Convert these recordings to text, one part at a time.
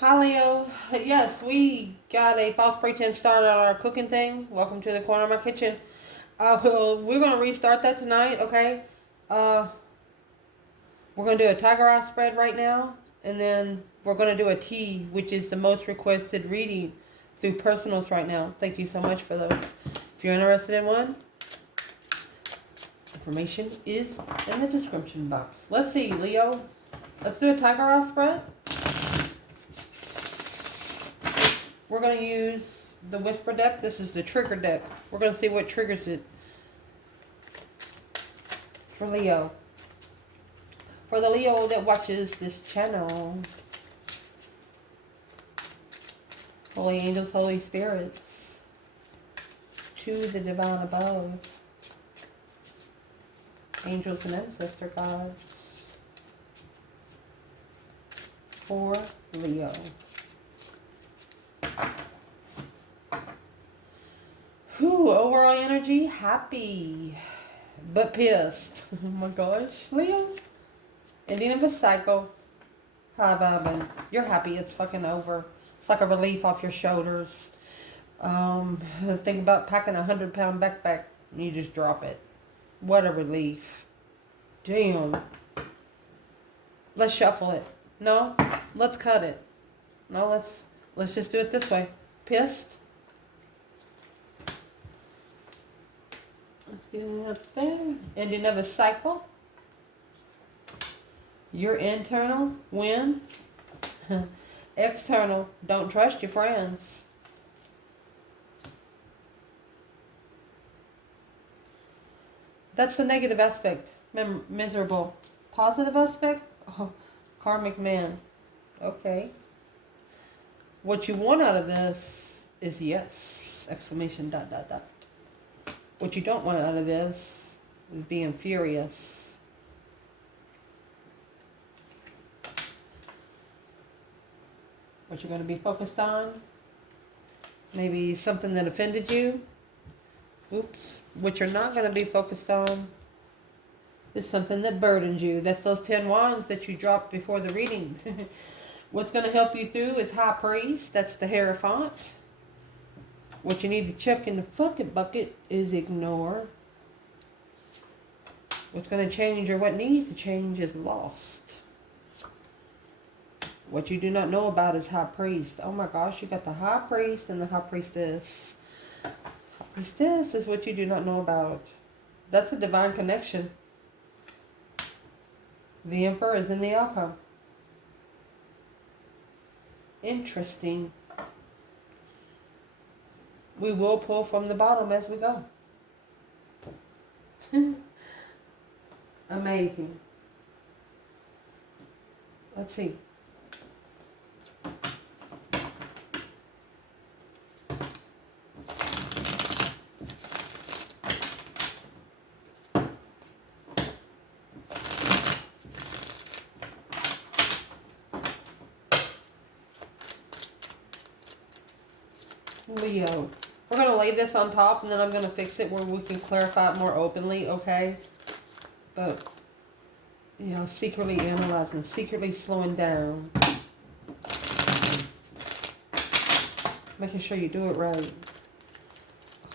Hi Leo. Yes, we got a false pretense started on our cooking thing. Welcome to the corner of my kitchen. We're gonna restart that tonight. Okay. Uh, we're gonna do a tiger eye spread right now, and then we're gonna do a tea, which is the most requested reading through personals right now. Thank you so much for those. If you're interested in one, information is in the description box. Let's see, Leo. Let's do a tiger eye spread. We're going to use the Wysper deck. This is the trigger deck. We're going to see what triggers it for Leo. For the Leo that watches this channel. Holy angels, holy spirits. To the divine above. Angels and ancestor gods. For Leo. Whew, overall energy, happy, but pissed. Oh my gosh, Leo. Ending of a cycle. High vibing. You're happy it's fucking over. It's like a relief off your shoulders. Think about packing a 100-pound backpack and you just drop it. What a relief. Damn. Let's shuffle it. No, let's cut it. No, let's just do it this way. Pissed. Let's get it up there. Ending of a cycle. Your internal win. External, don't trust your friends. That's the negative aspect. Miserable. Positive aspect? Oh, karmic man. Okay. What you want out of this is yes. Exclamation dot dot dot. What you don't want out of this is being furious. What you're going to be focused on. Maybe something that offended you. Oops. What you're not going to be focused on is something that burdened you. That's those 10 wands that you dropped before the reading. What's going to help you through is High Priest. That's the Hierophant. What you need to check in the fucking bucket is ignore. What's going to change or what needs to change is lost. What you do not know about is High Priest. Oh my gosh, you got the High Priest and the High Priestess. High Priestess is what you do not know about. That's a divine connection. The Emperor is in the outcome. Interesting. We will pull from the bottom as we go. Amazing. Let's see. Leo. We're going to lay this on top and then I'm going to fix it where we can clarify it more openly, okay? But, you know, secretly analyzing, secretly slowing down. Making sure you do it right.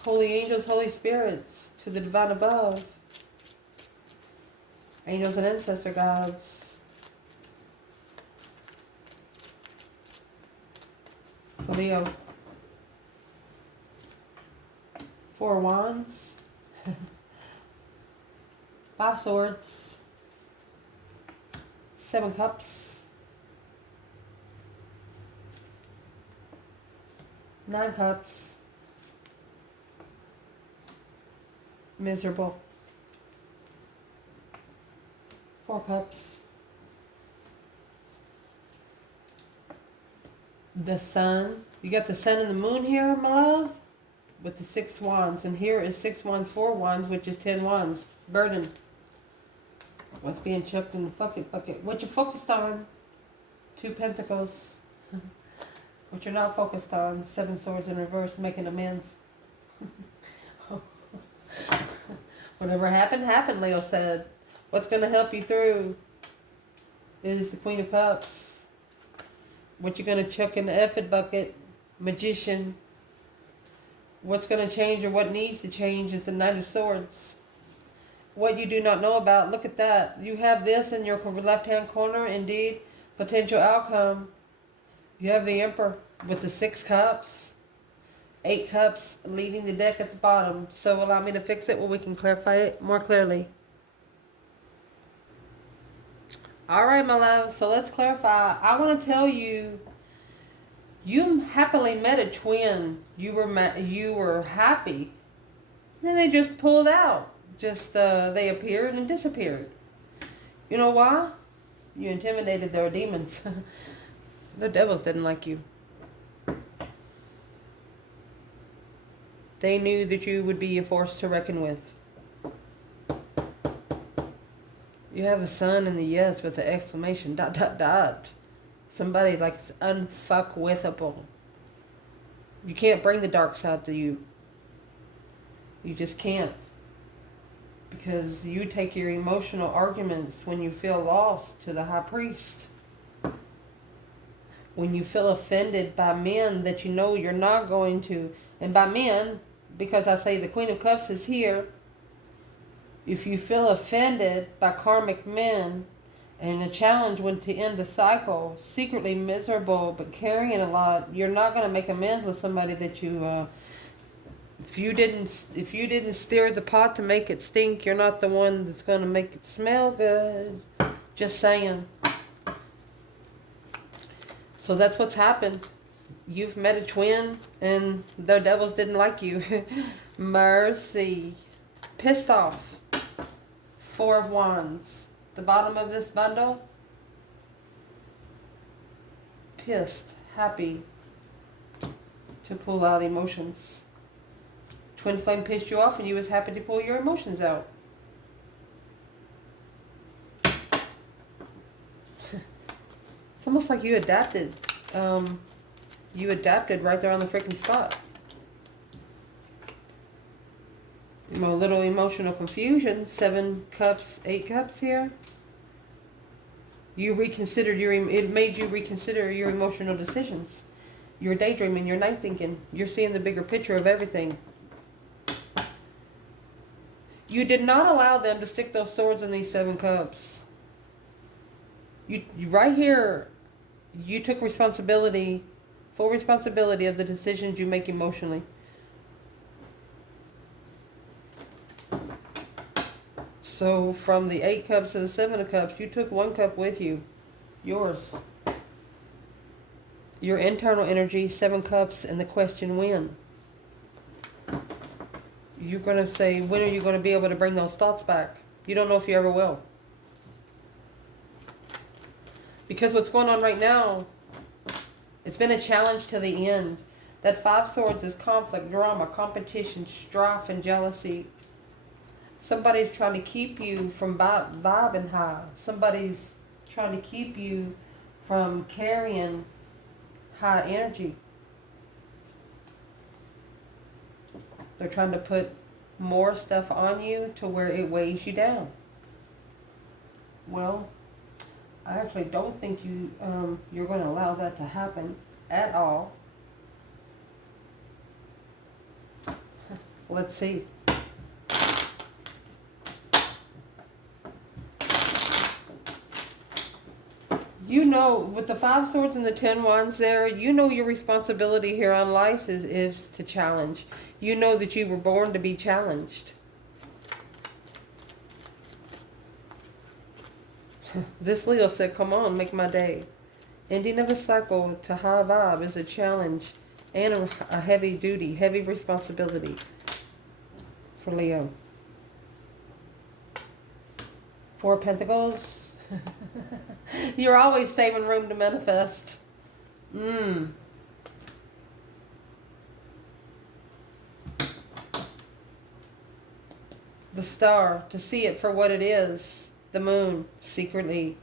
Holy angels, holy spirits, to the divine above. Angels and ancestor gods. For Leo. 4 wands. 5 swords. 7 cups. 9 cups. Miserable. 4 cups. The sun. You got the sun and the moon here, my love? With the 6 wands. And here is 6 wands, 4 wands, which is 10 wands. Burden. What's being chucked in the bucket? What you're focused on? 2 pentacles. What you're not focused on? 7 swords in reverse, making amends. Whatever happened, happened, Leo said. What's going to help you through is the Queen of Cups. What you gonna chuck in the effort bucket? Magician. What's gonna change or what needs to change is the Knight of Swords. What you do not know about, look at that. You have this in your left-hand corner, indeed. Potential outcome. You have the Emperor with the 6 cups. 8 cups leading the deck at the bottom. So allow me to fix it where we can clarify it more clearly. All right, my love. So let's clarify. I want to tell you, you happily met a twin. You were happy. Then they just pulled out. They appeared and disappeared. You know why? You intimidated their demons. The devils didn't like you. They knew that you would be a force to reckon with. You have the sun and the yes with the exclamation ... Somebody like it's unfuckwithable. You can't bring the dark side to you. You just can't. Because you take your emotional arguments when you feel lost to the high priest. When you feel offended by men that you know you're not going to. And by men, because I say the Queen of Cups is here. If you feel offended by karmic men and the challenge when to end the cycle, secretly miserable but carrying a lot, you're not going to make amends with somebody that you... If you didn't stir the pot to make it stink, you're not the one that's going to make it smell good. Just saying. So that's what's happened. You've met a twin and the devils didn't like you. Mercy. Pissed off. 4 of Wands. The bottom of this bundle. Pissed. Happy. To pull out emotions. Twin flame pissed you off and you was happy to pull your emotions out. It's almost like you adapted. You adapted right there on the freaking spot. A little emotional confusion. 7 cups, 8 cups here. You reconsidered it made you reconsider your emotional decisions. You're daydreaming, you're night thinking. You're seeing the bigger picture of everything. You did not allow them to stick those swords in these 7 cups. You right here, you took responsibility, full responsibility of the decisions you make emotionally. So from the 8 cups to the 7 of cups, you took 1 cup with you. Yours. Your internal energy, 7 cups, and the question when. You're going to say, when are you going to be able to bring those thoughts back? You don't know if you ever will. Because what's going on right now, it's been a challenge to the end. That 5 swords is conflict, drama, competition, strife, and jealousy. Somebody's trying to keep you from vibing high. Somebody's trying to keep you from carrying high energy. They're trying to put more stuff on you to where it weighs you down. Well, I actually don't think you're going to allow that to happen at all. Let's see. You know, with the 5 swords and the 10 wands there, you know your responsibility here on life is to challenge. You know that you were born to be challenged. This Leo said, come on, make my day. Ending of a cycle to high vibe is a challenge and a heavy duty, heavy responsibility for Leo. 4 Pentacles. You're always saving room to manifest. The Star, to see it for what it is. The Moon, secretly.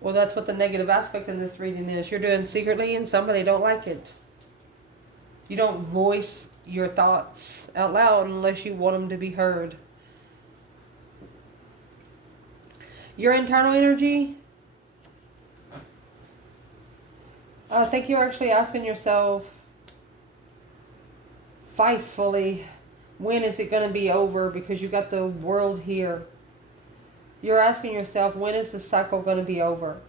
Well, that's what the negative aspect in this reading is. You're doing secretly and somebody don't like it. You don't voice your thoughts out loud unless you want them to be heard. Your internal energy, I think you're actually asking yourself faithfully, when is it going to be over? Because you got the world here. You're asking yourself, when is the cycle going to be over?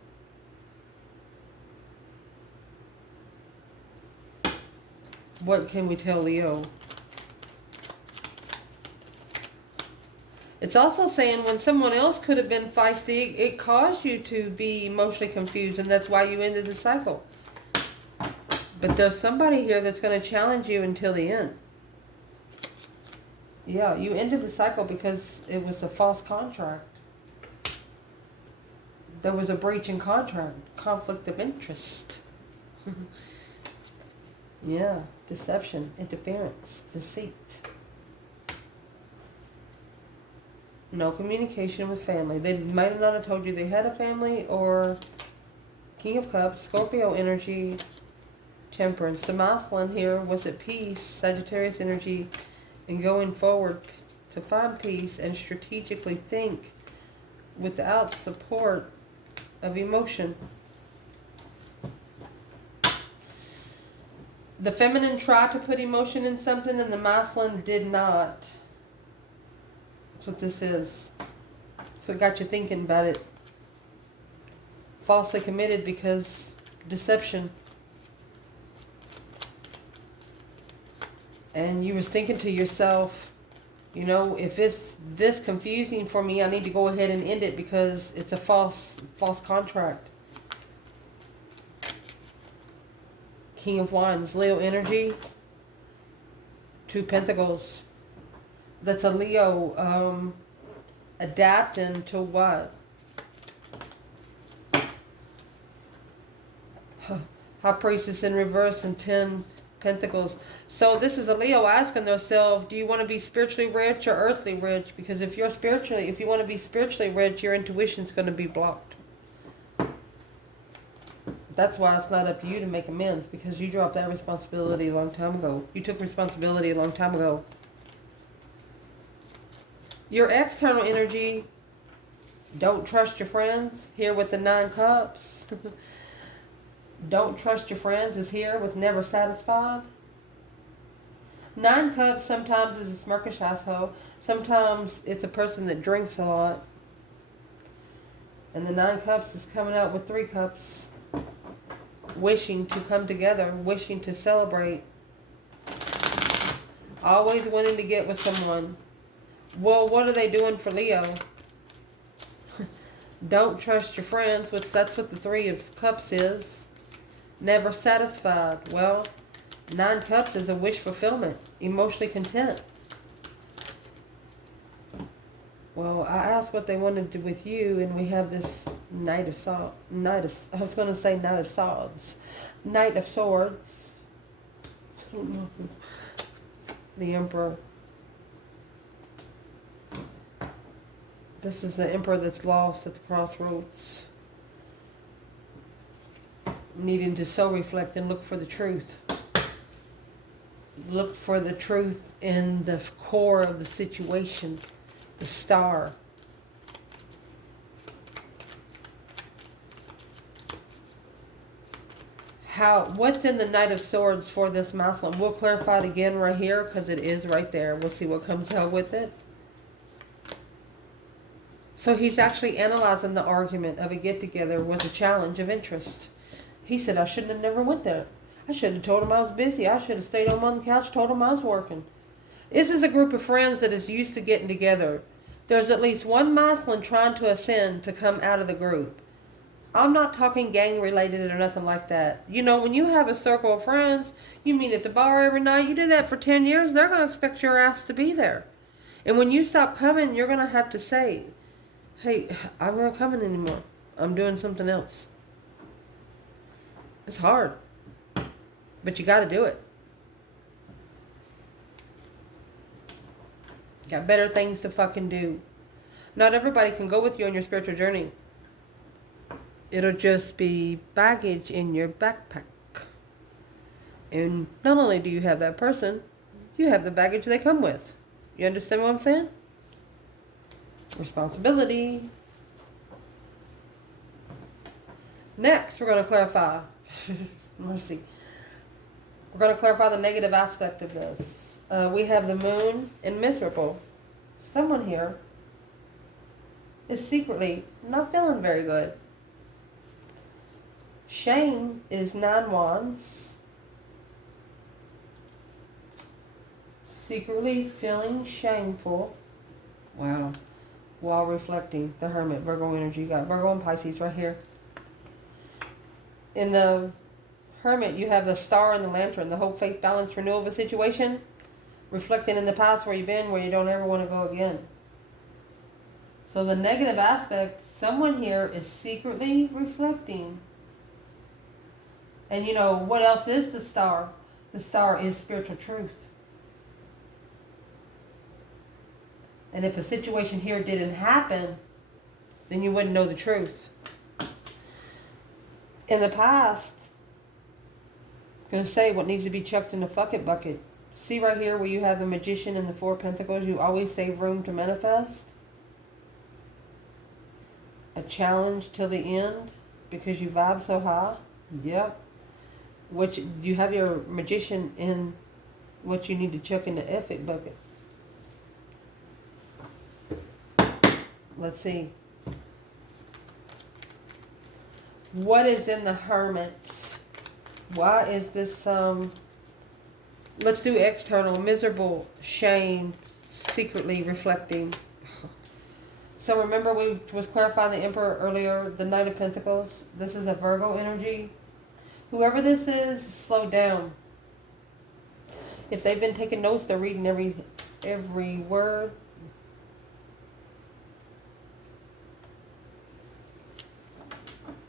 What can we tell Leo? It's also saying when someone else could have been feisty, it caused you to be emotionally confused, and that's why you ended the cycle. But there's somebody here that's going to challenge you until the end. Yeah, you ended the cycle because it was a false contract. There was a breach in contract, conflict of interest. Yeah, deception, interference, deceit. No communication with family. They might not have told you they had a family, or King of Cups, Scorpio energy, Temperance. The masculine here was at peace, Sagittarius energy, and going forward to find peace and strategically think without support of emotion. The feminine tried to put emotion in something and the masculine did not. That's what this is. That's what got you thinking about it. Falsely committed because deception. And you was thinking to yourself, you know, if it's this confusing for me, I need to go ahead and end it because it's a false contract. King of Wands, Leo energy, 2 Pentacles. That's a Leo adapting to what? High Priestess in reverse and 10 Pentacles. So this is a Leo asking themselves, do you want to be spiritually rich or earthly rich? Because if you want to be spiritually rich, your intuition's going to be blocked. That's why it's not up to you to make amends, because you dropped that responsibility a long time ago. You took responsibility a long time ago. Your external energy, don't trust your friends, here with the 9 Cups. Don't trust your friends is here with never satisfied. 9 Cups sometimes is a smirkish asshole. Sometimes it's a person that drinks a lot. And the 9 Cups is coming out with 3 Cups. Wishing to come together, wishing to celebrate. Always wanting to get with someone. Well, what are they doing for Leo? Don't trust your friends, which that's what the 3 of Cups is. Never satisfied. Well, 9 Cups is a wish fulfillment. Emotionally content. Well, I asked what they wanted to do with you, and we have this Knight of Swords. Knight of Swords. I don't know. The Emperor. This is the Emperor that's lost at the crossroads. Needing to so reflect and look for the truth. Look for the truth in the core of the situation. The Star. What's in the Knight of Swords for this masculine? We'll clarify it again right here because it is right there. We'll see what comes out with it. So he's actually analyzing the argument of a get-together was a challenge of interest. He said, I shouldn't have never went there. I should have told him I was busy. I should have stayed home on the couch, told him I was working. This is a group of friends that is used to getting together. There's at least one masculine trying to ascend to come out of the group. I'm not talking gang related or nothing like that. You know, when you have a circle of friends, you meet at the bar every night, you do that for 10 years, they're going to expect your ass to be there. And when you stop coming, you're going to have to say, hey, I'm not coming anymore. I'm doing something else. It's hard. But you got to do it. Got better things to fucking do. Not everybody can go with you on your spiritual journey. It'll just be baggage in your backpack. And not only do you have that person, you have the baggage they come with. You understand what I'm saying? Responsibility. Next, we're going to clarify. Mercy. We're going to clarify the negative aspect of this. We have the moon and miserable. Someone here is secretly not feeling very good. Shame is 9 wands. Secretly feeling shameful. Wow. While reflecting the hermit, Virgo energy. You got Virgo and Pisces right here. In the hermit, you have the star and the lantern, the hope, faith, balance, renewal of a situation. Reflecting in the past where you've been, where you don't ever want to go again. So the negative aspect, someone here is secretly reflecting. And you know, what else is the star? The star is spiritual truth. And if a situation here didn't happen, then you wouldn't know the truth. In the past, I'm going to say what needs to be chucked in the fuck it bucket. See right here where you have the Magician and the 4 Pentacles, you always save room to manifest. A challenge till the end because you vibe so high. Yep. Which you have your Magician in what you need to chuck in the effort bucket. Let's see. What is in the Hermit? Why is this let's do external, miserable, shame, secretly reflecting. So remember we was clarifying the Emperor earlier, the Knight of Pentacles. This is a Virgo energy. Whoever this is, slow down. If they've been taking notes, they're reading every word.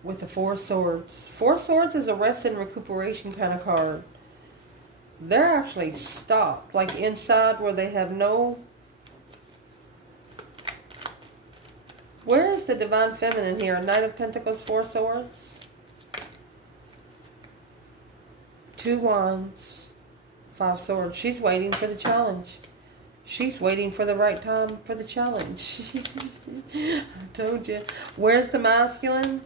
With the 4 Swords. 4 Swords is a rest and recuperation kind of card. They're actually stopped, like inside where they have no... Where is the Divine Feminine here? Knight of Pentacles, 4 Swords. 2 Wands, 5 Swords. She's waiting for the challenge. She's waiting for the right time for the challenge. I told you. Where's the masculine?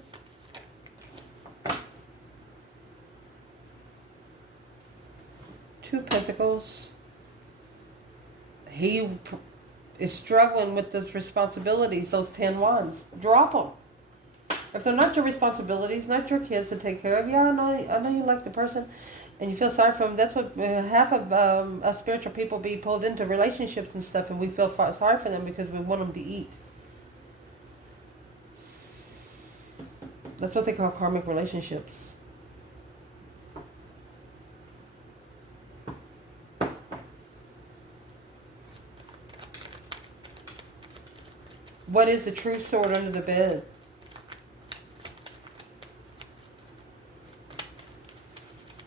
2 Pentacles. He is struggling with those responsibilities, those 10 Wands. Drop them. If they're not your responsibilities, not your kids to take care of, yeah, I know you like the person and you feel sorry for them. That's what half of us spiritual people be pulled into relationships and stuff, and we feel sorry for them because we want them to eat. That's what they call karmic relationships. What is the true sword under the bed?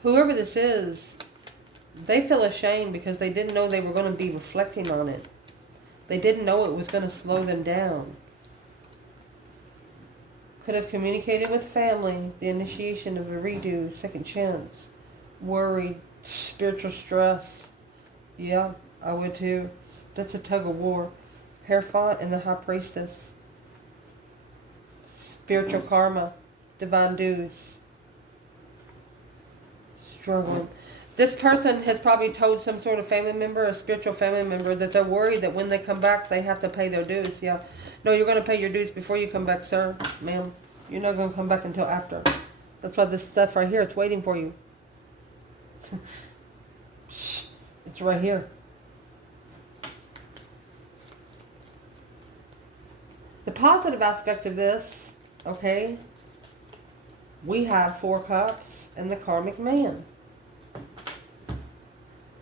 Whoever this is, they feel ashamed because they didn't know they were going to be reflecting on it. They didn't know it was going to slow them down. Could have communicated with family, the initiation of a redo, second chance, worried, spiritual stress. Yeah, I would too. That's a tug of war. Hierophant and the High Priestess. Spiritual karma, divine dues. Struggling. This person has probably told some sort of family member, a spiritual family member, that they're worried that when they come back, they have to pay their dues. Yeah. No, you're going to pay your dues before you come back, sir, ma'am. You're not going to come back until after. That's why this stuff right here, it's waiting for you. It's right here. The positive aspect of this, okay, we have 4 Cups and the Karmic Man.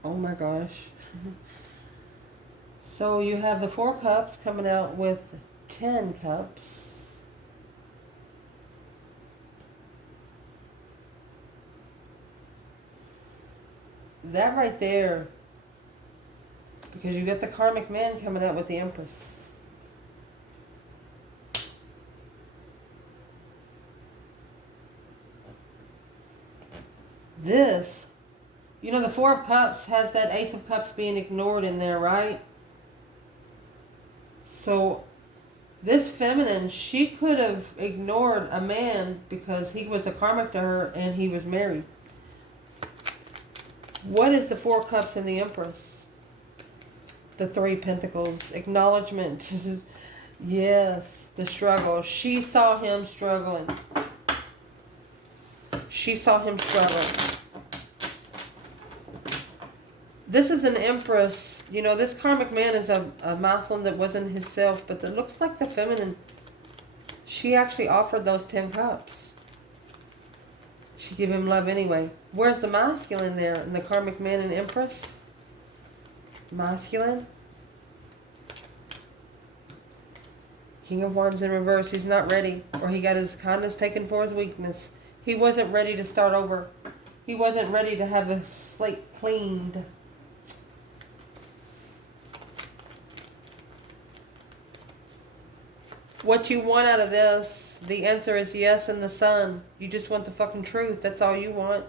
Oh my gosh. So you have the 4 Cups coming out with 10 Cups. That right there, because you got the Karmic Man coming out with the Empress. This, you know, the 4 of Cups has that Ace of Cups being ignored in there, right? So this feminine, she could have ignored a man because he was a karmic to her and he was married. What is the Four Cups and the Empress? The Three Pentacles. Acknowledgement. Yes, the struggle. She saw him struggling. She saw him struggling. This is an Empress. You know, this karmic man is a masculine that wasn't himself, but it looks like the feminine. She actually offered those 10 cups. She gave him love anyway. Where's the masculine there? And the karmic man and Empress? Masculine? King of Wands in reverse. He's not ready. Or he got his kindness taken for his weakness. He wasn't ready to start over. He wasn't ready to have the slate cleaned. What you want out of this, the answer is yes in the sun. You just want the fucking truth. That's all you want.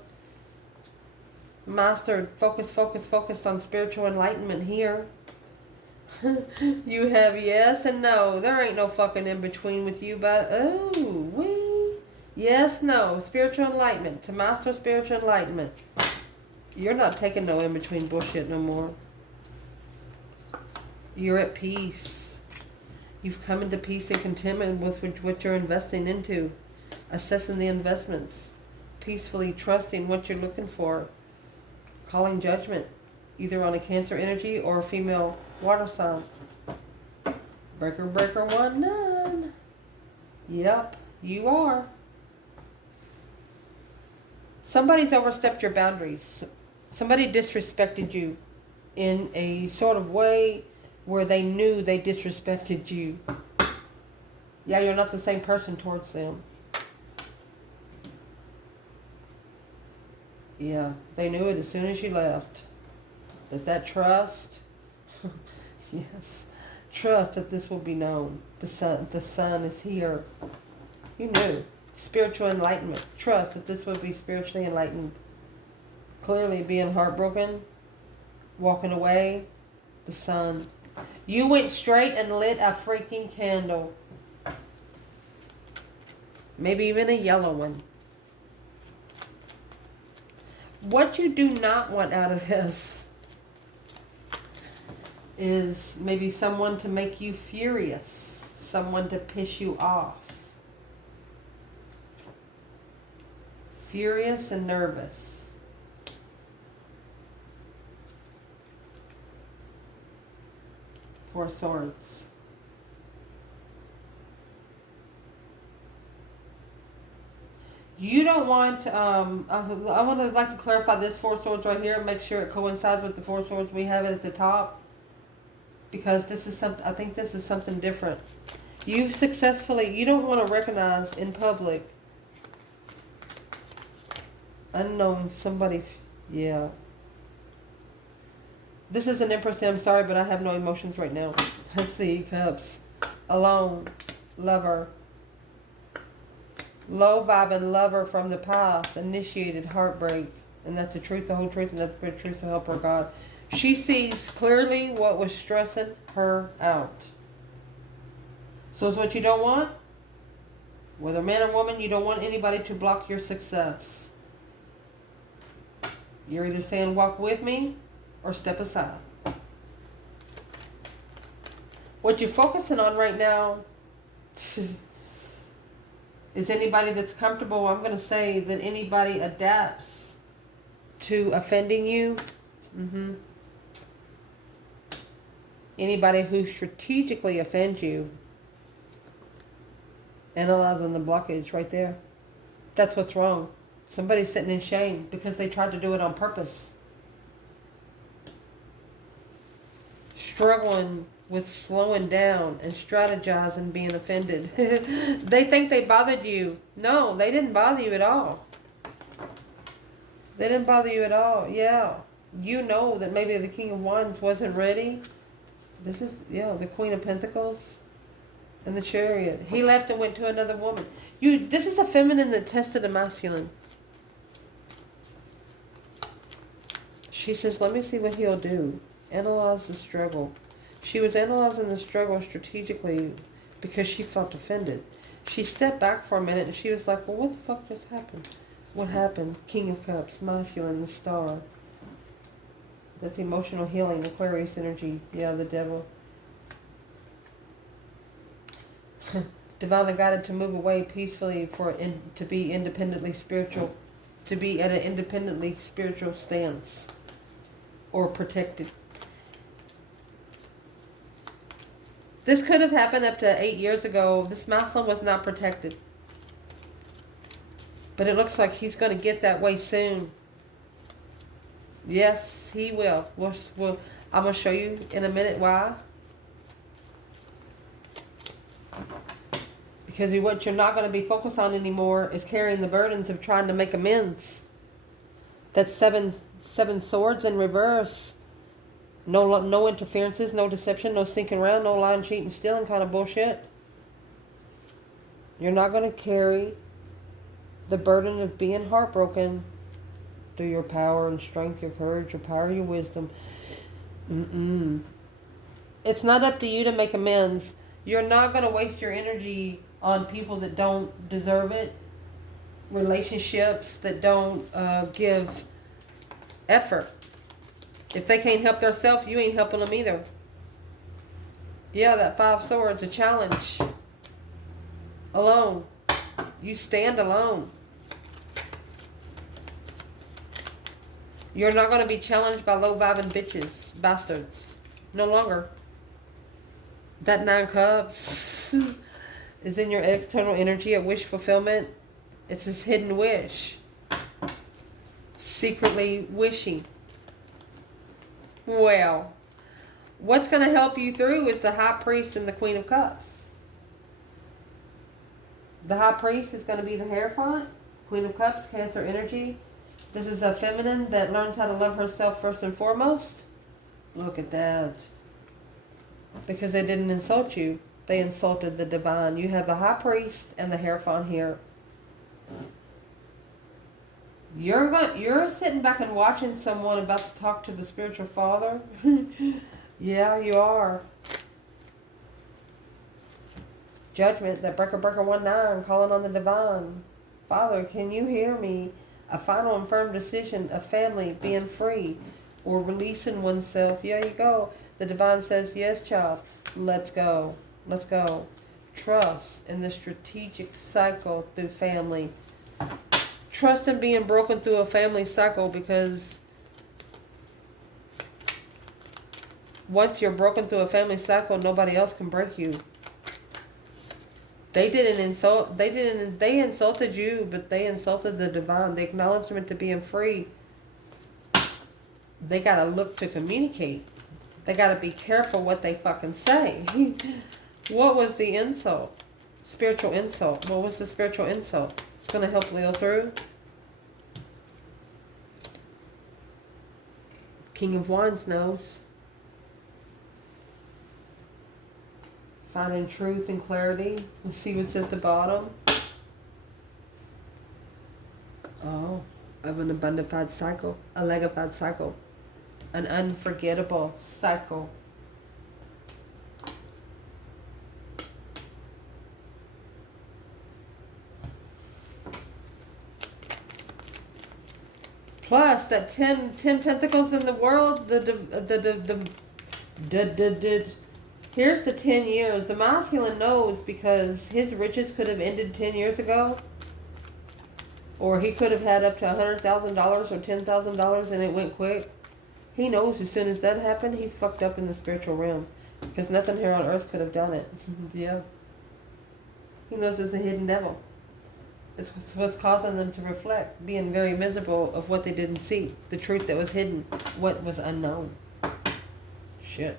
Master, focus, focus, focus on spiritual enlightenment here. You have yes and no. There ain't no fucking in between with you, but oh, wee. Yes, no. Spiritual enlightenment. To master spiritual enlightenment. You're not taking no in between bullshit no more. You're at peace. You've come into peace and contentment with what you're investing into. Assessing the investments. Peacefully trusting what you're looking for. Calling judgment. Either on a Cancer energy or a female water sign. Breaker, breaker, 1, none. Yep, you are. Somebody's overstepped your boundaries. Somebody disrespected you in a sort of way where they knew they disrespected you. Yeah, you're not the same person towards them. Yeah, they knew it as soon as you left. That trust, yes, trust that this will be known. The sun is here. You knew. Spiritual enlightenment. Trust that this would be spiritually enlightened. Clearly being heartbroken, walking away, the sun. You went straight and lit a freaking candle. Maybe even a yellow one. What you do not want out of this is maybe someone to make you furious. Someone to piss you off. Furious and nervous. Four Swords. You don't want, I would like to clarify this Four Swords right here and make sure it coincides with the Four Swords we have it at the top. Because this is something, I think this is something different. You've successfully, you don't want to recognize in public unknown somebody, yeah. This is an Empress. I'm sorry, but I have no emotions right now. Let's see, Cups. Alone. Lover. Low vibing lover from the past. Initiated heartbreak. And that's the truth, the whole truth, and that's the truth, so help her God. She sees clearly what was stressing her out. So it's what you don't want? Whether man or woman, you don't want anybody to block your success. You're either saying walk with me or step aside. What you're focusing on right now is anybody that's comfortable. I'm going to say that anybody adapts to offending you. Anybody who strategically offends you. Analyzing the blockage right there. That's what's wrong. Somebody's sitting in shame because they tried to do it on purpose. Struggling with slowing down and strategizing being offended. They think they bothered you. No, they didn't bother you at all. They didn't bother you at all. Yeah. You know that maybe the King of Wands wasn't ready. This is, yeah, the Queen of Pentacles and the Chariot. He left and went to another woman. This is a feminine that tested a masculine. She says, let me see what he'll do. Analyze the struggle. She was analyzing the struggle strategically because she felt offended. She stepped back for a minute and she was like, well, what the fuck just happened? What happened? King of Cups, masculine, the Star. That's emotional healing, Aquarius energy. Yeah, the devil. Divinely guided to move away peacefully to be independently spiritual. To be at an independently spiritual stance. Or protected. This could have happened up to 8 years ago. This masculine was not protected. But it looks like he's going to get that way soon. Yes, he will. I'm going to show you in a minute why. Because what you're not going to be focused on anymore is carrying the burdens of trying to make amends. That's seven swords in reverse. No interferences, no deception, no sinking around, no lying, cheating, stealing kind of bullshit. You're not going to carry the burden of being heartbroken through your power and strength, your courage, your power, your wisdom. It's not up to you to make amends. You're not going to waste your energy on people that don't deserve it. Relationships that don't give effort. If they can't help themselves, you ain't helping them either. Yeah, that 5 swords, a challenge. Alone. You stand alone. You're not going to be challenged by low-vibing bitches, bastards. No longer. That 9 cups is in your external energy of wish fulfillment. It's his hidden wish. Secretly wishing. Well, what's going to help you through is the High Priest and the Queen of Cups. The High Priest is going to be the Hierophant. Queen of Cups, Cancer energy. This is a feminine that learns how to love herself first and foremost. Look at that. Because they didn't insult you. They insulted the divine. You have the High Priest and the Hierophant here. You're sitting back and watching someone about to talk to the spiritual father. Yeah, you are. Judgment, that breaker 19, calling on the divine. Father, can you hear me? A final and firm decision of family, being free, or releasing oneself. Yeah, you go. The divine says, yes, child. Let's go. Let's go. Trust in the strategic cycle through family. Trust in being broken through a family cycle, because once you're broken through a family cycle, nobody else can break you. They insulted you, but they insulted the divine. The acknowledgement to being free. They gotta look to communicate. They gotta be careful what they fucking say. What was the insult? Spiritual insult. What was the spiritual insult? It's gonna help Leo through. King of Wands knows. Finding truth and clarity. Let's see what's at the bottom. Oh, of an abundified cycle. A legified cycle. An unforgettable cycle. Plus, that 10 pentacles in the world, here's the 10 years. The masculine knows, because his riches could have ended 10 years ago. Or he could have had up to $100,000 or $10,000 and it went quick. He knows as soon as that happened, he's fucked up in the spiritual realm. Because nothing here on earth could have done it. Yeah. He knows it's a hidden devil. It's what's causing them to reflect. Being very miserable of what they didn't see. The truth that was hidden. What was unknown. Shit.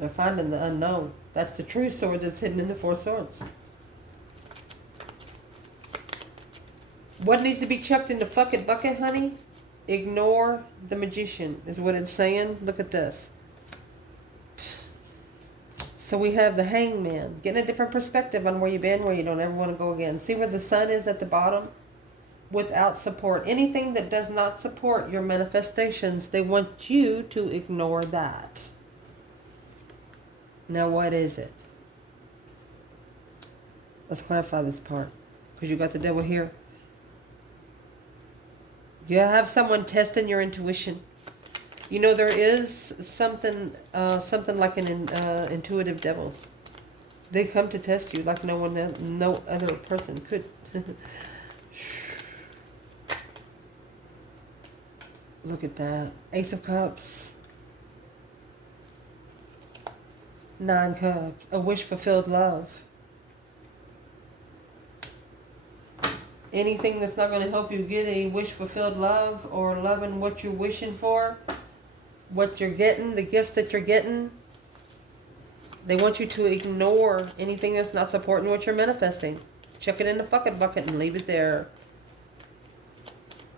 They're finding the unknown. That's the true sword that's hidden in the 4 swords. What needs to be chucked in the fucking bucket, honey? Ignore the magician, is what it's saying. Look at this. So we have the hangman. Getting a different perspective on where you've been, where you don't ever want to go again. See where the sun is at the bottom? Without support. Anything that does not support your manifestations, they want you to ignore that. Now what is it? Let's clarify this part. Because you got the devil here. You have someone testing your intuition. You know, there is something like an intuitive devils. They come to test you like no other person could. Look at that. Ace of Cups. 9 Cups. A wish fulfilled love. Anything that's not going to help you get a wish fulfilled love or loving what you're wishing for, what you're getting, the gifts that you're getting, they want you to ignore anything that's not supporting what you're manifesting. Chuck it in the fucking bucket and leave it there.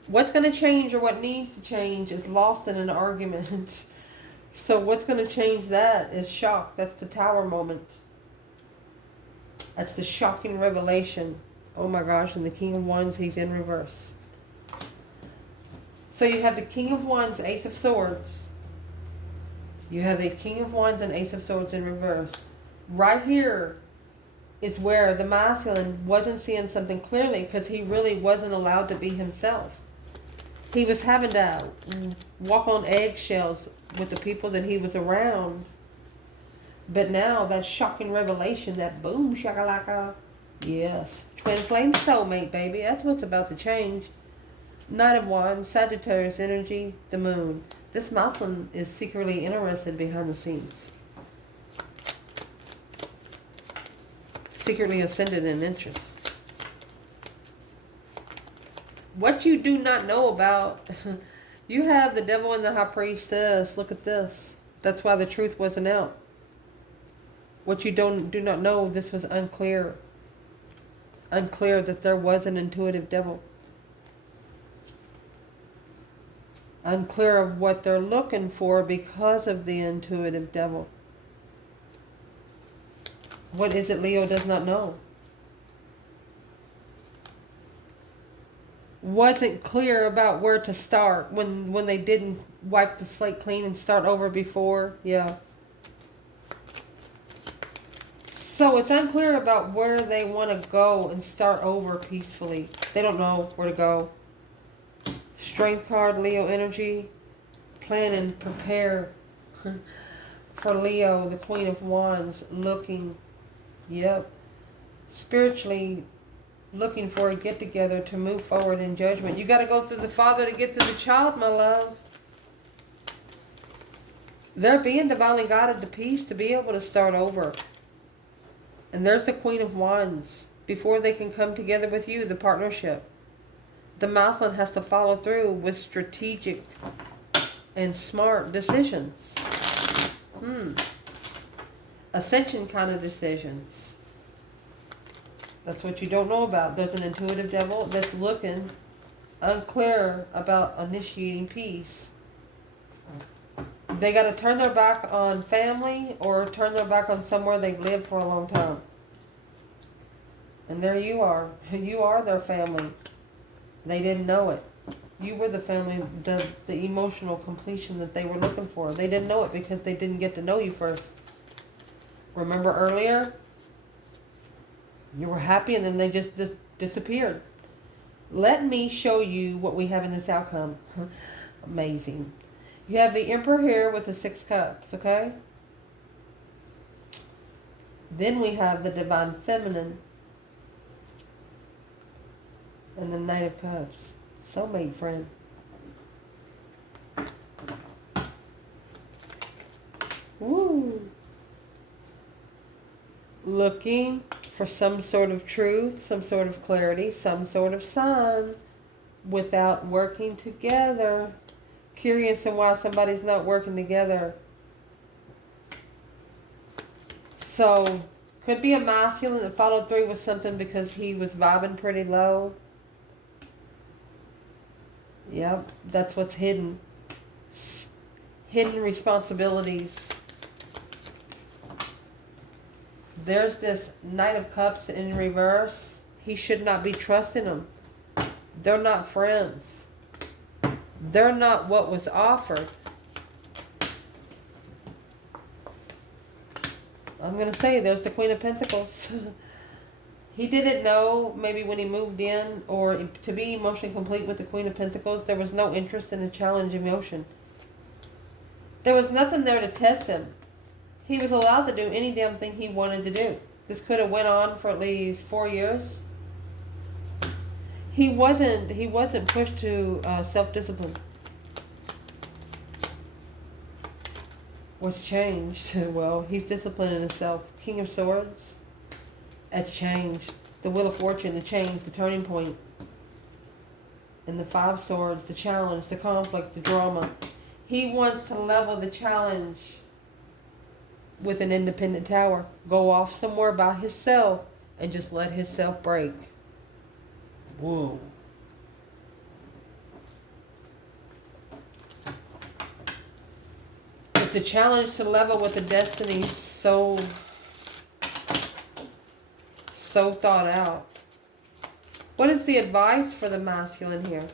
What's going to change or what needs to change is lost in an argument. So what's going to change that is shock. That's the Tower moment. That's the shocking revelation. Oh my gosh, and the King of Wands, he's in reverse. So you have the King of Wands, Ace of Swords. You have the King of Wands and Ace of Swords in reverse. Right here is where the masculine wasn't seeing something clearly because he really wasn't allowed to be himself. He was having to walk on eggshells with the people that he was around. But now that shocking revelation, that boom shakalaka. Yes. Twin flame soulmate, baby. That's what's about to change. Knight of Wands, Sagittarius energy, the moon. This masculine is secretly interested behind the scenes. Secretly ascended in interest. What you do not know about, you have the devil and the high priestess. Look at this. That's why the truth wasn't out. What you do not know, this was unclear. Unclear that there was an intuitive devil. Unclear of what they're looking for because of the intuitive devil. What is it Leo does not know? Wasn't clear about where to start when they didn't wipe the slate clean and start over before. Yeah. So it's unclear about where they want to go and start over peacefully. They don't know where to go. Strength card, Leo energy. Plan and prepare for Leo, the Queen of Wands, looking. Yep. Spiritually looking for a get-together to move forward in judgment. You got to go through the father to get to the child, my love. They're being divinely guided to peace to be able to start over. And there's the Queen of Wands. Before they can come together with you, the partnership. The masculine has to follow through with strategic and smart decisions. Ascension kind of decisions. That's what you don't know about. There's an intuitive devil that's looking, unclear about initiating peace. They got to turn their back on family or turn their back on somewhere they've lived for a long time. And there you are. You are their family. They didn't know it. You were the family, the emotional completion that they were looking for. They didn't know it because they didn't get to know you first. Remember earlier? You were happy and then they just disappeared. Let me show you what we have in this outcome. Amazing. You have the Emperor here with the 6 cups, okay? Then we have the Divine Feminine and the Knight of Cups. Soulmate friend. Woo. Looking for some sort of truth, some sort of clarity, some sort of sign without working together. Curious in why somebody's not working together. So, could be a masculine that followed through with something because he was vibing pretty low. Yep, that's what's hidden. Hidden responsibilities. There's this Knight of Cups in reverse. He should not be trusting them. They're not friends. They're not what was offered. I'm going to say there's the Queen of Pentacles. He didn't know maybe when he moved in or to be emotionally complete with the Queen of Pentacles, there was no interest in a challenge emotion. There was nothing there to test him. He was allowed to do any damn thing he wanted to do. This could have went on for at least 4 years. He wasn't pushed to self-discipline. What's changed? Well, he's disciplining himself. King of Swords. That's changed. The Wheel of Fortune, the change, the turning point. And the Five Swords, the challenge, the conflict, the drama. He wants to level the challenge with an independent tower. Go off somewhere by himself and just let himself break. Whoa. It's a challenge to level with a destiny so thought out. What is the advice for the masculine here?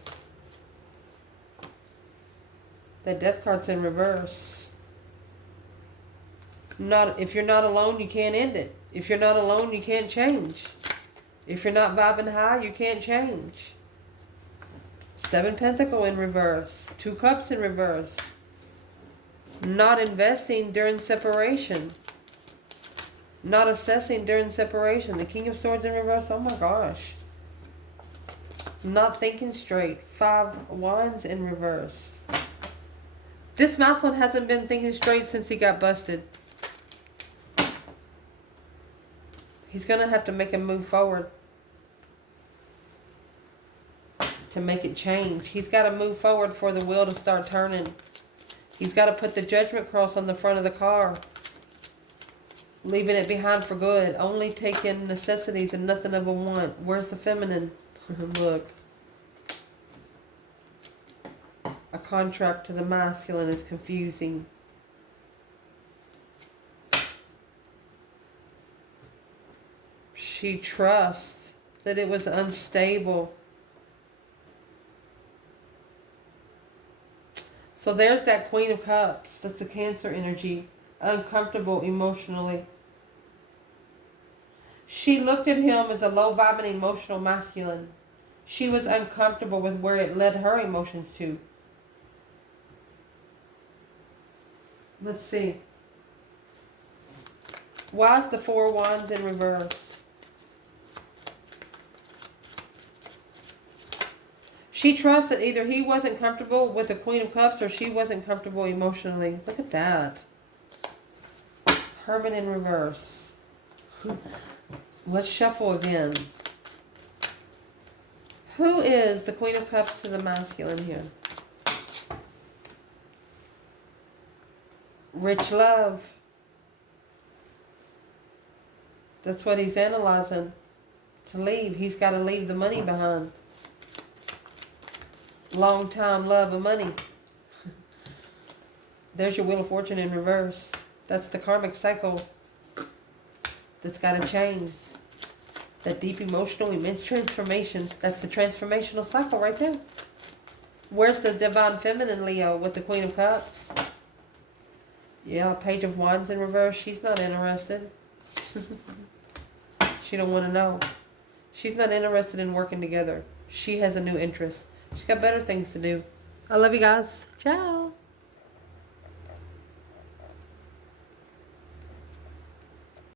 The Death card's in reverse. If you're not alone, you can't end it. If you're not alone, you can't change. If you're not vibing high, you can't change. 7 Pentacle in reverse. 2 Cups in reverse. Not investing during separation. Not assessing during separation. The King of Swords in reverse. Oh my gosh. Not thinking straight. 5 Wands in reverse. This masculine hasn't been thinking straight since he got busted. He's going to have to make a move forward to make it change. He's got to move forward for the wheel to start turning. He's got to put the Judgment cross on the front of the car. Leaving it behind for good. Only taking necessities and nothing of a want. Where's the feminine? Look. A contract to the masculine is confusing. She trusts that it was unstable. So there's that Queen of Cups. That's the Cancer energy. Uncomfortable emotionally. She looked at him as a low-vibing emotional masculine. She was uncomfortable with where it led her emotions to. Let's see. Why is the 4 Wands in reverse? She trusts that either he wasn't comfortable with the Queen of Cups or she wasn't comfortable emotionally. Look at that. Hermit in reverse. Let's shuffle again. Who is the Queen of Cups to the masculine here? Rich love. That's what he's analyzing. To leave. He's got to leave the money behind. Long time love of money. There's your Wheel of Fortune in reverse. That's the karmic cycle that's got to change. That deep emotional immense transformation. That's the transformational cycle right there. Where's the divine feminine, Leo, with the Queen of Cups? Yeah, Page of Wands in reverse. She's not interested. She don't want to know. She's not interested in working together. She has a new interest. She's got better things to do. I love you guys. Ciao.